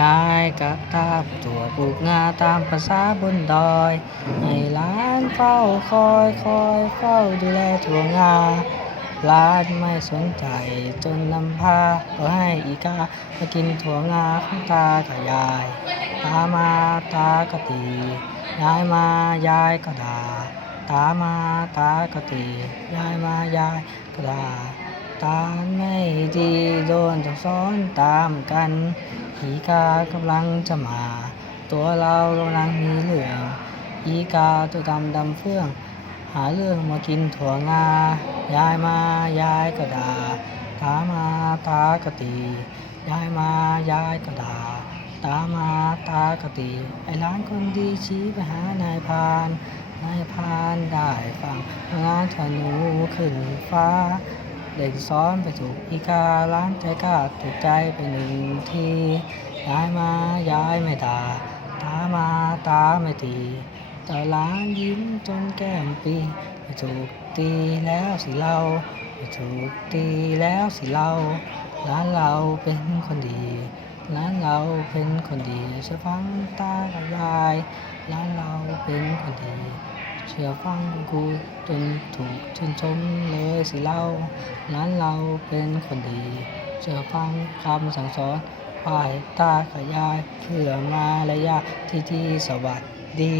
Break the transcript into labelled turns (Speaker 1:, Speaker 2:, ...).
Speaker 1: ยายกะตามตัวปลูกงาตามภาษาบนดอย ให้หลานเฝ้าคอยคอยเฝ้าดูแลถั่วงาหลานไม่สนใจจนนำพาก็ให้อีกามากินถั่วงาของตากับยายตามาตาก็ตียายมายายก็ด่าตามาตาก็ตียายมายายก็ด่า ตาไม่ดีโดนต้องซ้อนตามกันอีกากำลังจะมา ตัวเรากำลังมีเรื่องอีกาตัวดำดำเฟื่อง หาเรื่องมากินถั่วงา ยายมายายก็ด่าตามาตาก็ตียายมายายก็ด่าตามาตาก็ตีไอ้ร้านคนดีชี้ไปหานายพานนายพานได้ฟังงานธนูขึ้นฟ้า เด็กซ้อนไปถูกอีกาล้านใจกล้าถูกใจไปหนึ่งทีย้ายมาย้ายไม่ด่าตามาตาไม่ตีเจ้าล้านยิ้มจนแก้มปีไม่ถูกตีแล้วสิเราไม่ถูกตีแล้วสิเราร้านเราเป็นคนดีร้านเราเป็นคนดีเชื่อฟังตากับยายร้านเราเป็นคนดี เชื่อฟังกูจนถูกชื่นชมเลยสิเล่านั้นเราเป็นคนดี เชื่อฟังคำสั่งสอนฝ่ายตาขยายเพื่อมาระยะที่ที่สวัสดี